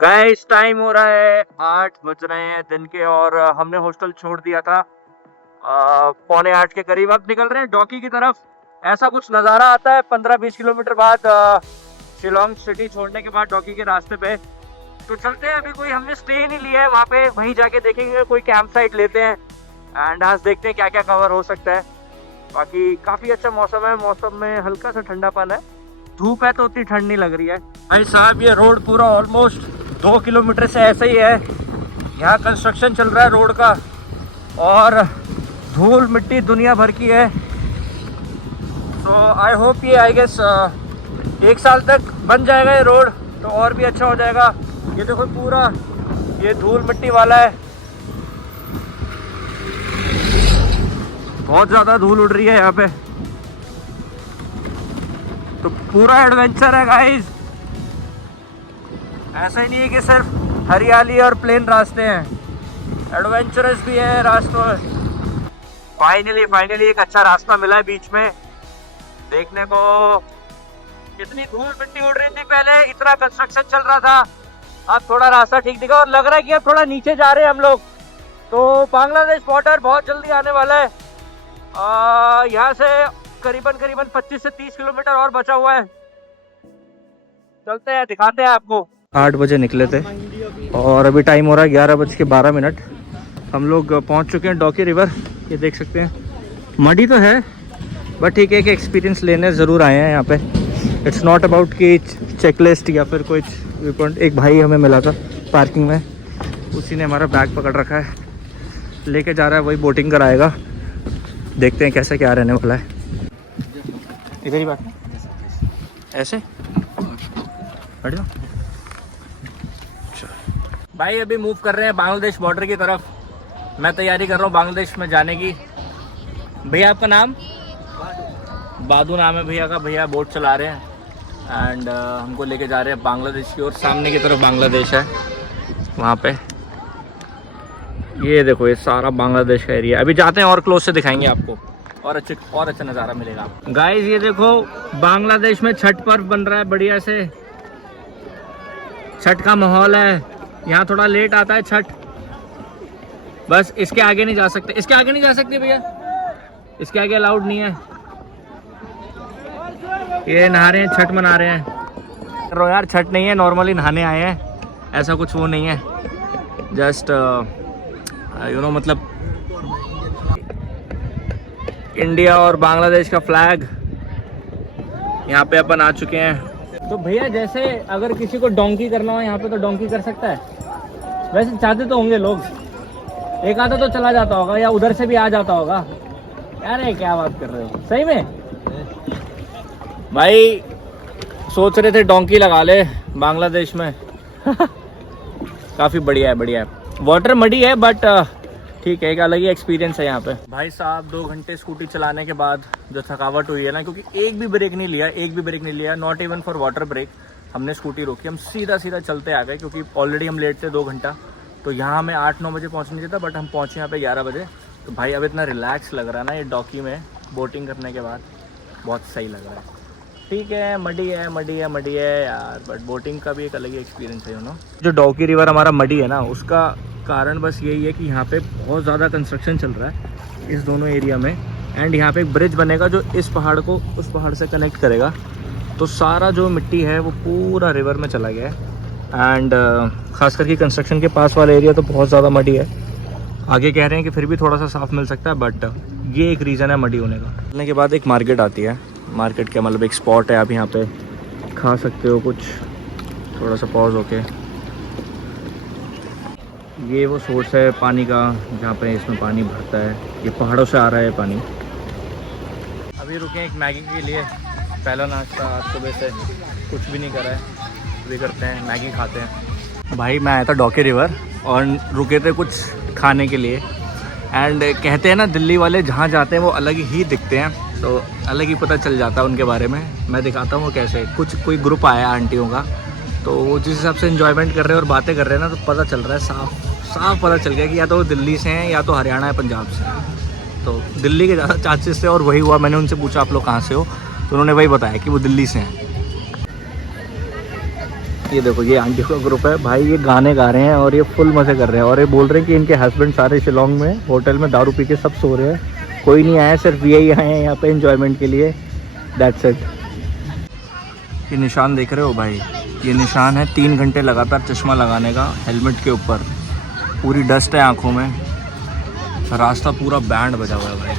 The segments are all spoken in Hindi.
गाइस टाइम हो रहा है 8 बज रहे हैं दिन के और हमने हॉस्टल छोड़ दिया था 7:45 के करीब। अब निकल रहे हैं डॉकी की तरफ। ऐसा कुछ नज़ारा आता है 15-20 किलोमीटर बाद शिलोंग सिटी छोड़ने के बाद डॉकी के रास्ते पे। तो चलते हैं। अभी कोई हमने स्टे नहीं लिया है वहाँ पे, वहीं जाके देखेंगे, कोई कैंप साइट लेते हैं एंड आज देखते हैं क्या क्या कवर हो सकता है। बाकी काफ़ी अच्छा मौसम है, मौसम में हल्का सा ठंडापन है, धूप है तो उतनी ठंड नहीं लग रही है। भाई साहब ये रोड पूरा ऑलमोस्ट 2 किलोमीटर से ऐसा ही है। यहाँ कंस्ट्रक्शन चल रहा है रोड का और धूल मिट्टी दुनिया भर की है। तो आई होप ये आई गेस 1 साल तक बन जाएगा ये रोड तो और भी अच्छा हो जाएगा। ये देखो पूरा ये धूल मिट्टी वाला है, बहुत ज़्यादा धूल उड़ रही है यहाँ पे। तो पूरा एडवेंचर है गाइस, ऐसा ही नहीं है कि सिर्फ हरियाली और प्लेन रास्ते हैं, एडवेंचरस भी है रास्तों में। फाइनली एक अच्छा रास्ता मिला है बीच में देखने को। कितनी धूल मिट्टी उड़ रही थी पहले, इतना कंस्ट्रक्शन चल रहा था, अब थोड़ा रास्ता ठीक दिखा और लग रहा है कि अब थोड़ा नीचे जा रहे हैं हम लोग। तो बांग्लादेश बॉर्डर बहुत जल्दी आने वाला है। यहाँ से करीबन 25 से 30 किलोमीटर और बचा हुआ है। चलते हैं, दिखाते हैं आपको। 8 बजे निकले थे और अभी टाइम हो रहा है 11:12। हम लोग पहुँच चुके हैं डॉकी रिवर। ये देख सकते हैं, मडी तो है बट ठीक है, एक एक्सपीरियंस लेने ज़रूर आए हैं यहाँ पे। इट्स नॉट अबाउट कि चेकलिस्ट या फिर कोई व्यू पॉइंट। एक भाई हमें मिला था पार्किंग में, उसी ने हमारा बैग पकड़ रखा है, लेके जा रहा है, वही बोटिंग कराएगा। देखते हैं कैसा क्या रहने वाला है। इधर ही बात ऐसे बैठ जाओ। भाई अभी मूव कर रहे हैं बांग्लादेश बॉर्डर की तरफ। मैं तैयारी कर रहा हूँ बांग्लादेश में जाने की। भैया आपका नाम? बादू नाम है भैया का। भैया बोट चला रहे हैं एंड हमको लेके जा रहे हैं बांग्लादेश की ओर। सामने की तरफ बांग्लादेश है, वहाँ पे ये देखो, ये सारा बांग्लादेश का एरिया। अभी जाते हैं और क्लोज से दिखाएंगे आपको, और अच्छा नज़ारा मिलेगा आपको। गाइस ये देखो, बांग्लादेश में छठ पर्व बन रहा है बढ़िया से, छठ का माहौल है। यहाँ थोड़ा लेट आता है छठ, बस इसके आगे नहीं जा सकते, इसके आगे नहीं जा सकते भैया, इसके आगे अलाउड नहीं है। ये नहा रहे हैं, छठ मना रहे हैं। रो यार, छठ नहीं है, नॉर्मली नहाने आए हैं, ऐसा कुछ वो नहीं है। जस्ट यू नो, मतलब इंडिया और बांग्लादेश का फ्लैग यहाँ पे अपन आ चुके हैं। तो भैया जैसे अगर किसी को डोंकी करना हो यहाँ पे तो डोंकी कर सकता है। वैसे चाहते तो होंगे लोग, एक आधा तो चला जाता होगा या उधर से भी आ जाता होगा। अरे क्या बात कर रहे हो, सही में भाई सोच रहे थे डोंकी लगा ले बांग्लादेश में। काफ़ी बढ़िया है। वाटर मडी है बट ठीक है, एक अलग ही एक्सपीरियंस है यहाँ पे। भाई साहब 2 घंटे स्कूटी चलाने के बाद जो थकावट हुई है ना, क्योंकि एक भी ब्रेक नहीं लिया, not even for water break. हमने स्कूटी रोकी, हम सीधा चलते आ गए क्योंकि ऑलरेडी हम लेट थे 2 घंटा। तो यहाँ हमें 8-9 बजे पहुँचना चाहिए था बट हम पहुँचे यहाँ पे 11 बजे। तो भाई अब इतना रिलैक्स लग रहा है ना ये डॉकी में बोटिंग करने के बाद, बहुत सही लग रहा है। ठीक है, मडी है यार, बट बोटिंग का भी एक अलग ही एक्सपीरियंस है, यू नो। जो डॉकी रिवर हमारा मडी है ना, उसका कारण बस यही है कि यहाँ पे बहुत ज़्यादा कंस्ट्रक्शन चल रहा है इस दोनों एरिया में। एंड यहाँ पे एक ब्रिज बनेगा जो इस पहाड़ को उस पहाड़ से कनेक्ट करेगा। तो सारा जो मिट्टी है वो पूरा रिवर में चला गया है। एंड ख़ास करके कंस्ट्रक्शन के पास वाला एरिया तो बहुत ज़्यादा मडी है। आगे कह रहे हैं कि फिर भी थोड़ा सा साफ़ मिल सकता है, बट ये एक रीज़न है मडी होने का। चलने के बाद एक मार्केट आती है, मार्केट का मतलब एक स्पॉट है, आप यहाँ पे खा सकते हो कुछ। थोड़ा सा पॉज होके, ये वो सोर्स है पानी का जहाँ पे इसमें पानी भरता है, ये पहाड़ों से आ रहा है पानी। अभी रुके एक मैगी के लिए, पहला नाश्ता आज सुबह से कुछ भी नहीं करा है, अभी करते हैं मैगी खाते हैं। भाई मैं आया था डॉकी रिवर और रुके थे कुछ खाने के लिए। एंड कहते हैं ना दिल्ली वाले जहाँ जाते हैं वो अलग ही दिखते हैं, तो अलग ही पता चल जाता है उनके बारे में। मैं दिखाता हूँ वो कैसे। कोई ग्रुप आया आंटियों का, तो वो जिस हिसाब से एंजॉयमेंट कर रहे हैं और बातें कर रहे हैं ना, तो पता चल रहा है, साफ पता चल गया कि या तो वो दिल्ली से हैं या तो हरियाणा या पंजाब से हैं। तो दिल्ली के ज़्यादा चांसेस थे और वही हुआ। मैंने उनसे पूछा आप लोग कहाँ से हो, तो उन्होंने वही बताया कि वो दिल्ली से हैं। ये देखो ये आंटी का ग्रुप है भाई, ये गाने गा रहे हैं और ये फुल मजे कर रहे हैं, और ये बोल रहे हैं कि इनके हस्बैंड सारे शिलोंग में होटल में दारू पी के सब सो रहे हैं, कोई नहीं आया, सिर्फ यही आए हैं यहाँ पे एंजॉयमेंट के लिए, दैट्स इट। ये निशान देख रहे हो भाई, ये निशान है 3 घंटे लगातार चश्मा लगाने का हेलमेट के ऊपर, पूरी डस्ट है आँखों में, रास्ता पूरा बैंड बजा हुआ है भाई।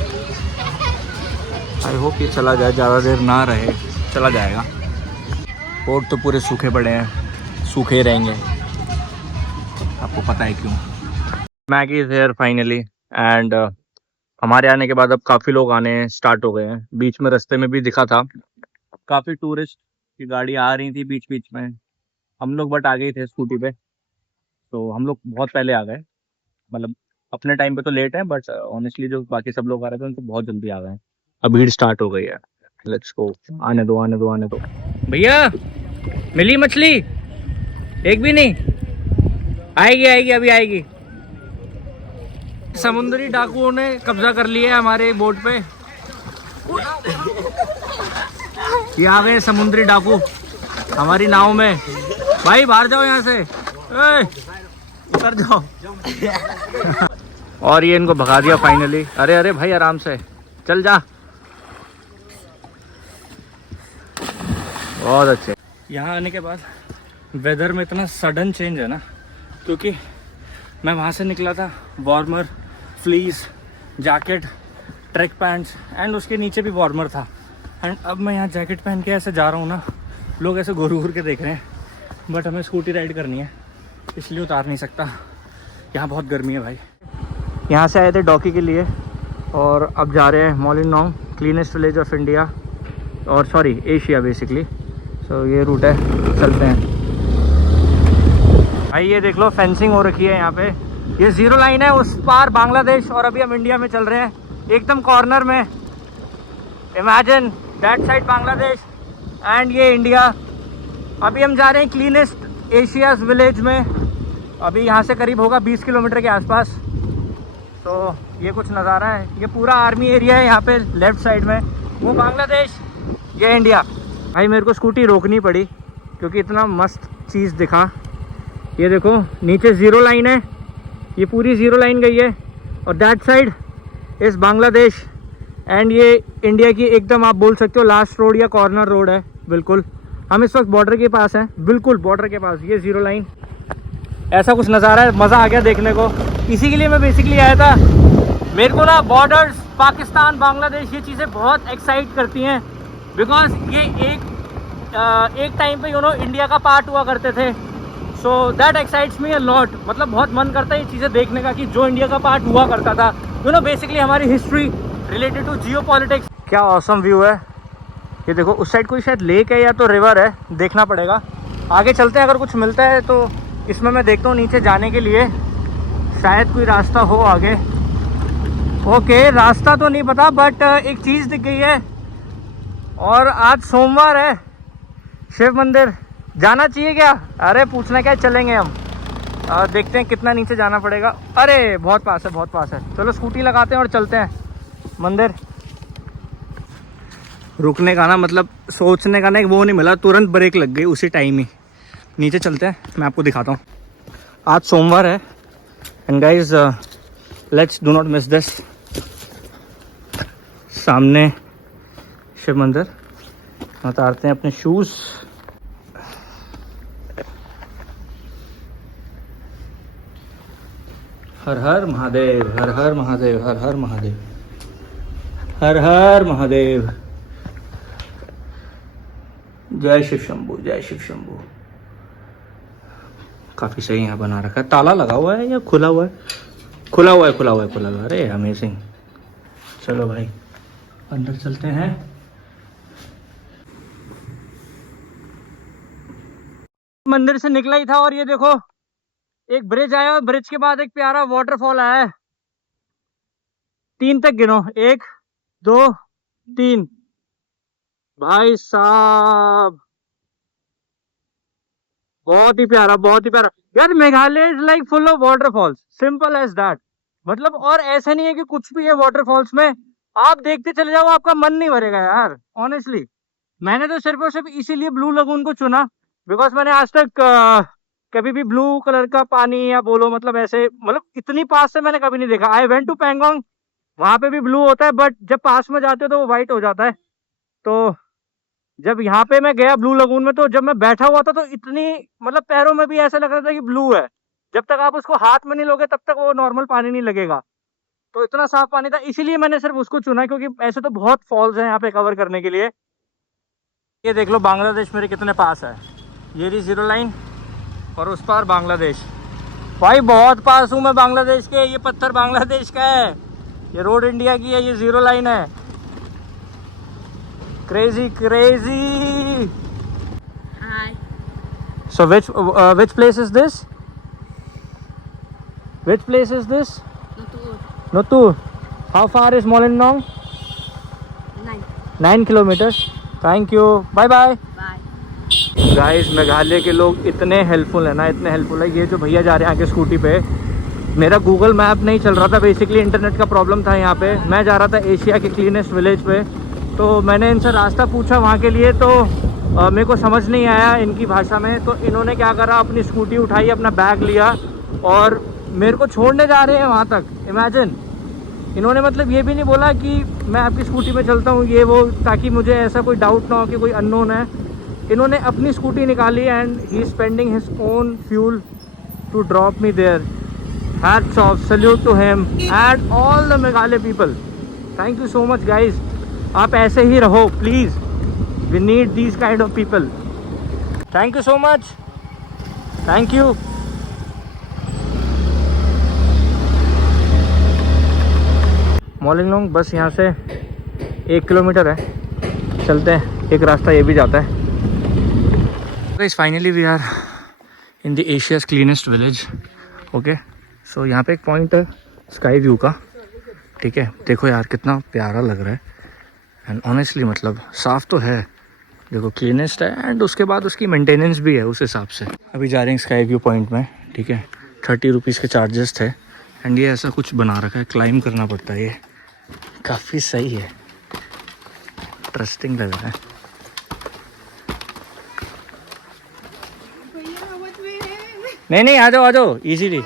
आई होप ये चला जाए, ज़्यादा देर ना रहे, चला जाएगा। रोड तो पूरे सूखे पड़े हैं, सूखे रहेंगे, आपको पता है क्यों। Maggi is here finally, and हमारे आने के बाद अब काफ़ी लोग आने स्टार्ट हो गए हैं। बीच में रास्ते में भी दिखा था काफ़ी टूरिस्ट की गाड़ी आ रही थी बीच बीच में, हम लोग बट आ गए थे स्कूटी पे, तो हम लोग बहुत पहले आ गए, मतलब अपने टाइम पे तो लेट है, बट ऑनेस्टली जो बाकी सब लोग आ रहे थे उनको बहुत जल्दी आ गए। अब भीड़ स्टार्ट हो गई है, लेट्स गो, आने दो आने दो आने दो। भैया मिली मछली? एक भी नहीं? आएगी आएगी अभी आएगी। समुद्री डाकुओं ने कब्जा कर लिया है हमारे बोट पे, ये आ गए समुद्री डाकू हमारी नाव में। भाई बाहर जाओ यहाँ से, उतर जाओ। और ये इनको भगा दिया फाइनली। अरे अरे भाई आराम से चल जा। बहुत अच्छे। यहाँ आने के बाद वेदर में इतना सडन चेंज है ना, क्योंकि मैं वहाँ से निकला था warmer, fleece, jacket, track pants and उसके नीचे भी वार्मर था, एंड अब मैं यहाँ जैकेट पहन के ऐसे जा रहा हूँ ना, लोग ऐसे घूर घूर के देख रहे हैं, बट हमें स्कूटी राइड करनी है इसलिए उतार नहीं सकता। यहाँ बहुत गर्मी है भाई। यहाँ से आए थे डॉकी के लिए और अब जा रहे हैं मॉलिनोंग, क्लीनेस्ट विलेज ऑफ इंडिया, और सॉरी एशिया बेसिकली। सो ये रूट है, चलते हैं भाई। ये देख लो फेंसिंग हो रखी है यहाँ पे, ये जीरो लाइन है, उस पार बांग्लादेश और अभी हम इंडिया में चल रहे हैं एकदम कॉर्नर में। Imagine that side Bangladesh and ये इंडिया। अभी हम जा रहे हैं क्लीनेस्ट एशियाज विलेज में, अभी यहाँ से करीब होगा 20 किलोमीटर के आसपास। तो ये कुछ नज़ारा है, ये पूरा आर्मी एरिया है यहाँ पे लेफ्ट साइड में, वो बांग्लादेश, ये इंडिया। भाई मेरे को स्कूटी रोकनी पड़ी क्योंकि इतना मस्त चीज़ दिखा। ये देखो नीचे ज़ीरो लाइन है, ये पूरी ज़ीरो लाइन गई है, और दैट साइड इस बांग्लादेश एंड ये इंडिया की एकदम आप बोल सकते हो लास्ट रोड या कॉर्नर रोड है बिल्कुल। हम इस वक्त बॉर्डर के पास हैं, बिल्कुल बॉर्डर के पास, ये ज़ीरो लाइन। ऐसा कुछ नज़ारा है, मज़ा आ गया देखने को। इसी के लिए मैं बेसिकली आया था। मेरे को ना बॉर्डर्स, पाकिस्तान, बांग्लादेश, ये चीज़ें बहुत एक्साइट करती हैं, बिकॉज ये एक टाइम पे इंडिया का पार्ट हुआ करते थे। So that excites me a lot, मतलब बहुत मन करता है ये चीज़ें देखने का कि जो इंडिया का पार्ट हुआ करता था, बेसिकली हमारी history related to geopolitics. क्या ऑसम व्यू है। ये देखो उस साइड कोई शायद लेक है या तो रिवर है, देखना पड़ेगा। आगे चलते हैं, अगर कुछ मिलता है तो इसमें मैं देखता हूँ नीचे जाने के लिए शायद कोई रास्ता हो आगे। ओके रास्ता तो नहीं पता, बट एक चीज़ दिख गई है, और आज सोमवार है, शिव मंदिर जाना चाहिए क्या? अरे पूछना क्या, चलेंगे हम। देखते हैं कितना नीचे जाना पड़ेगा। अरे बहुत पास है, बहुत पास है। चलो स्कूटी लगाते हैं और चलते हैं मंदिर। रुकने का ना मतलब सोचने का ना वो नहीं मिला, तुरंत ब्रेक लग गई उसी टाइम ही। नीचे चलते हैं, मैं आपको दिखाता हूँ। आज सोमवार है and guys let's do not miss this. सामने शिव मंदिर, उतारते हैं अपने शूज़। हर हर महादेव, हर हर महादेव, हर हर महादेव, हर हर महादेव। जय शिव शंभू, जय शिव शंभू। काफ़ी सही यहाँ बना रखा है। ताला लगा हुआ है या खुला हुआ है? खुला हुआ है, खुला हुआ है, खुला हुआ है। अरे अमेजिंग। चलो भाई अंदर चलते हैं। मंदिर से निकला ही था और ये देखो एक ब्रिज आया, और ब्रिज के बाद एक प्यारा वाटरफॉल आया है। 3 तक गिनो, 1 2 3। भाई साहब बहुत ही प्यारा, बहुत ही प्यारा यार। Meghalaya is like full of waterfalls, simple as that. मतलब और ऐसा नहीं है कि कुछ भी है वाटरफॉल्स में, आप देखते चले जाओ, आपका मन नहीं भरेगा यार। ऑनेस्टली मैंने तो सिर्फ और सिर्फ इसीलिए ब्लू लगून को चुना बिकॉज मैंने आज तक कभी भी ब्लू कलर का पानी या बोलो मतलब ऐसे मतलब इतनी पास से मैंने कभी नहीं देखा। आई वेंट टू पैंगोंग, वहां पे भी ब्लू होता है बट जब पास में जाते हो तो वो व्हाइट हो जाता है। तो जब यहाँ पे मैं गया ब्लू लगून में, तो जब मैं बैठा हुआ था तो इतनी मतलब पैरों में भी ऐसा लग रहा था कि ब्लू है। जब तक आप उसको हाथ में नहीं लोगे तब तक वो नॉर्मल पानी नहीं लगेगा। तो इतना साफ पानी था, इसीलिए मैंने सिर्फ उसको चुना, क्योंकि ऐसे तो बहुत फॉल्स हैं यहाँ पे कवर करने के लिए। ये देख लो बांग्लादेश मेरे कितने पास है, ये रही जीरो लाइन और उस पार बांग्लादेश। भाई बहुत पास हूँ मैं बांग्लादेश के। ये पत्थर बांग्लादेश का है, ये रोड इंडिया की है, ये जीरो लाइन है। Crazy crazy. Hi. So which place is this? Which place is this? Notur. Notur. How far is Molenbeek? 9. 9 kilometers. Thank you. Bye bye. Bye. Guys Meghalaya के लोग इतने हेल्पफुल है ना, इतने हेल्पफुल है। ये जो भैया जा रहे हैं आगे स्कूटी पे, मेरा गूगल मैप नहीं चल रहा था, बेसिकली इंटरनेट का प्रॉब्लम था यहाँ पे। मैं जा रहा था एशिया के क्लीनेस्ट विलेज पे, तो मैंने इनसे रास्ता पूछा वहाँ के लिए, तो मेरे को समझ नहीं आया इनकी भाषा में। तो इन्होंने क्या करा, अपनी स्कूटी उठाई, अपना बैग लिया और मेरे को छोड़ने जा रहे हैं वहाँ तक। इमेजिन, इन्होंने मतलब ये भी नहीं बोला कि मैं आपकी स्कूटी में चलता हूँ ये वो, ताकि मुझे ऐसा कोई डाउट ना हो कि कोई अननोन है। इन्होंने अपनी स्कूटी निकाली and he is spending his own fuel to drop me there. Hats off, salute to him and all the Meghalaya people. Thank you so much guys, आप ऐसे ही रहो please. We need these kind of people. Thank you so much, thank you. Mawlynnong बस यहाँ से 1 किलोमीटर है, चलते हैं। एक रास्ता ये भी जाता है। Guys finally we are in the Asia's cleanest village. Okay, so यहाँ पे एक पॉइंट है स्काई व्यू का, ठीक है। देखो यार कितना प्यारा लग रहा है एंड ऑनेस्टली मतलब साफ़ तो है, देखो क्लीनेस्ट है एंड उसके बाद उसकी मेंटेनेंस भी है उस हिसाब से। अभी जा रहे हैं स्काई व्यू पॉइंट में, ठीक है। 30 रुपीज़ के चार्जेस थे एंड ये ऐसा कुछ बना रखा है, क्लाइम करना पड़ता है। ये काफ़ी सही है, इंटरेस्टिंग लग रहा है। नहीं नहीं, आ जाओ इजीली,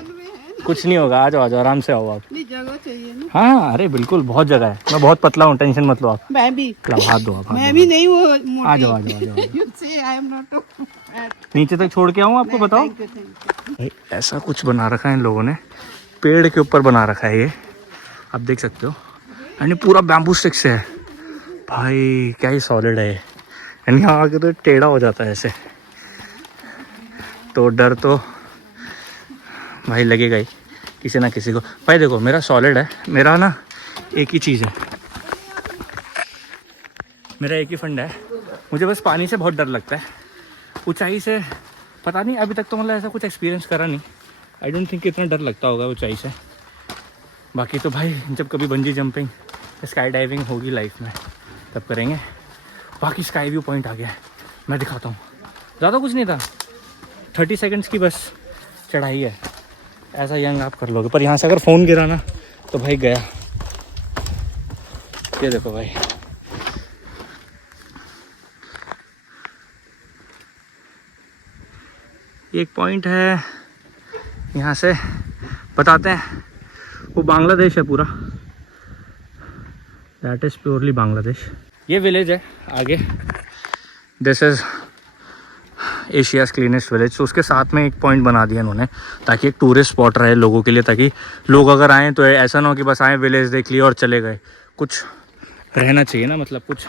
कुछ नहीं होगा, आ जाओ आराम से आओ आप। जगह चाहिए ना। हाँ अरे बिल्कुल, बहुत जगह है। मैं बहुत पतला हूँ, टेंशन मत लो आप। मैं भी, हाथ दो आप। मैं भी नहीं वो आ जाओ। नीचे तक छोड़ के आऊँ आपको, बताओ। भाई ऐसा कुछ बना रखा है इन लोगों ने, पेड़ के ऊपर बना रखा है ये, आप देख सकते हो। एंड ये पूरा बैम्बू स्टिक से है भाई, क्या ही सॉलिड है ये। एंड यहाँ आके तो टेढ़ा हो जाता है ऐसे, तो डर तो भाई लगेगा ही किसी ना किसी को। भाई देखो मेरा सॉलिड है, मेरा ना एक ही चीज़ है, मेरा एक ही फंड है, मुझे बस पानी से बहुत डर लगता है। ऊंचाई से पता नहीं, अभी तक तो मतलब ऐसा कुछ एक्सपीरियंस करा नहीं। आई डोंट थिंक इतना डर लगता होगा ऊंचाई से। बाकी तो भाई जब कभी बंजी जंपिंग स्काई डाइविंग होगी लाइफ में तब करेंगे। बाकी स्काई व्यू पॉइंट आ गया है, मैं दिखाता हूँ। ज़्यादा कुछ नहीं था, 30 सेकंड्स की बस चढ़ाई है। ऐसा यंग आप कर लोगे, पर यहाँ से अगर फ़ोन गिरा ना तो भाई गया। ये देखो भाई, एक पॉइंट है यहाँ से बताते हैं, वो बांग्लादेश है पूरा, दैट इज़ प्योरली बांग्लादेश। ये विलेज है आगे, this is Asia's cleanest village. तो उसके साथ में एक पॉइंट बना दिया उन्होंने ताकि एक टूरिस्ट स्पॉट रहे लोगों के लिए, ताकि लोग अगर आएँ तो ऐसा ना हो कि बस आए विलेज देख लिया और चले गए। कुछ रहना चाहिए ना, मतलब कुछ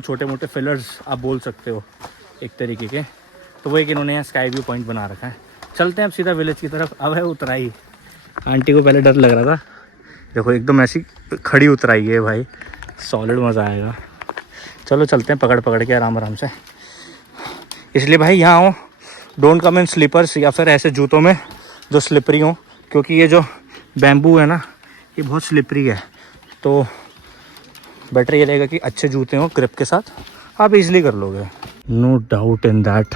छोटे मोटे फिलर्स आप बोल सकते हो एक तरीके के। तो वो एक इन्होंने यहाँ स्काई व्यू पॉइंट बना रखा है। चलते हैं अब सीधा विलेज की तरफ। अब है उतराई, आंटी को पहले डर लग रहा था, देखो एकदम ऐसी खड़ी उतराई है भाई, सॉलिड मज़ा आएगा। चलो चलते हैं पकड़ पकड़ के आराम से। इसलिए भाई यहाँ आओ, डोंट कम इन स्लीपर्स या फिर ऐसे जूतों में जो स्लिपरी हों, क्योंकि ये जो बैम्बू है ना ये बहुत स्लिपरी है। तो बेटर ये रहेगा कि अच्छे जूते हों ग्रिप के साथ, आप इजीली कर लोगे। नो डाउट इन दैट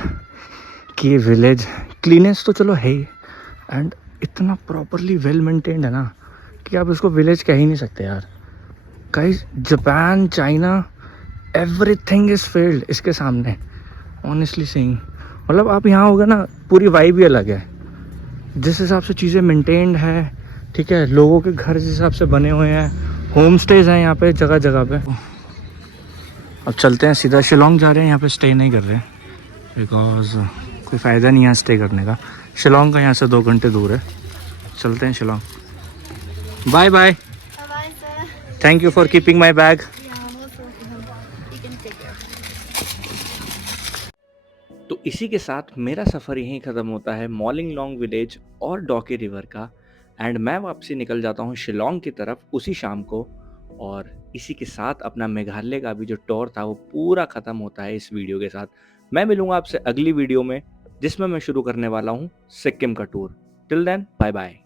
कि ये विलेज क्लीनेस तो चलो है ही, एंड इतना प्रॉपरली वेल मेंटेन्ड है ना कि आप इसको विलेज कह ही नहीं सकते यार। Guys Japan, China, everything is failed इसके सामने, ऑनेस्टली सेइंग। मतलब आप यहाँ होगा ना, पूरी वाइब ही अलग है। जिस हिसाब से चीज़ें मेंटेन्ड है, ठीक है, लोगों के घर जिस हिसाब से बने हुए हैं, होम स्टेज हैं यहाँ पे जगह जगह पे। अब चलते हैं सीधा शिलोंग जा रहे हैं, यहाँ पे स्टे नहीं कर रहे हैं बिकॉज कोई फ़ायदा नहीं है स्टे करने का। शिलोंग का यहाँ से 2 घंटे दूर है। चलते हैं Shillong. Bye bye, Bye, sir. Thank you for keeping my bag. Yeah, most welcome. You can take care. तो इसी के साथ मेरा सफ़र यहीं ख़त्म होता है मॉलिंग लॉन्ग विलेज और डॉकी रिवर का। एंड मैं वापसी निकल जाता हूँ शिलोंग की तरफ उसी शाम को। और इसी के साथ अपना मेघालय का भी जो टूर था वो पूरा ख़त्म होता है इस वीडियो के साथ। मैं मिलूँगा आपसे अगली वीडियो में, जिसमें मैं शुरू करने वाला हूँ सिक्किम का tour. Till then, bye bye.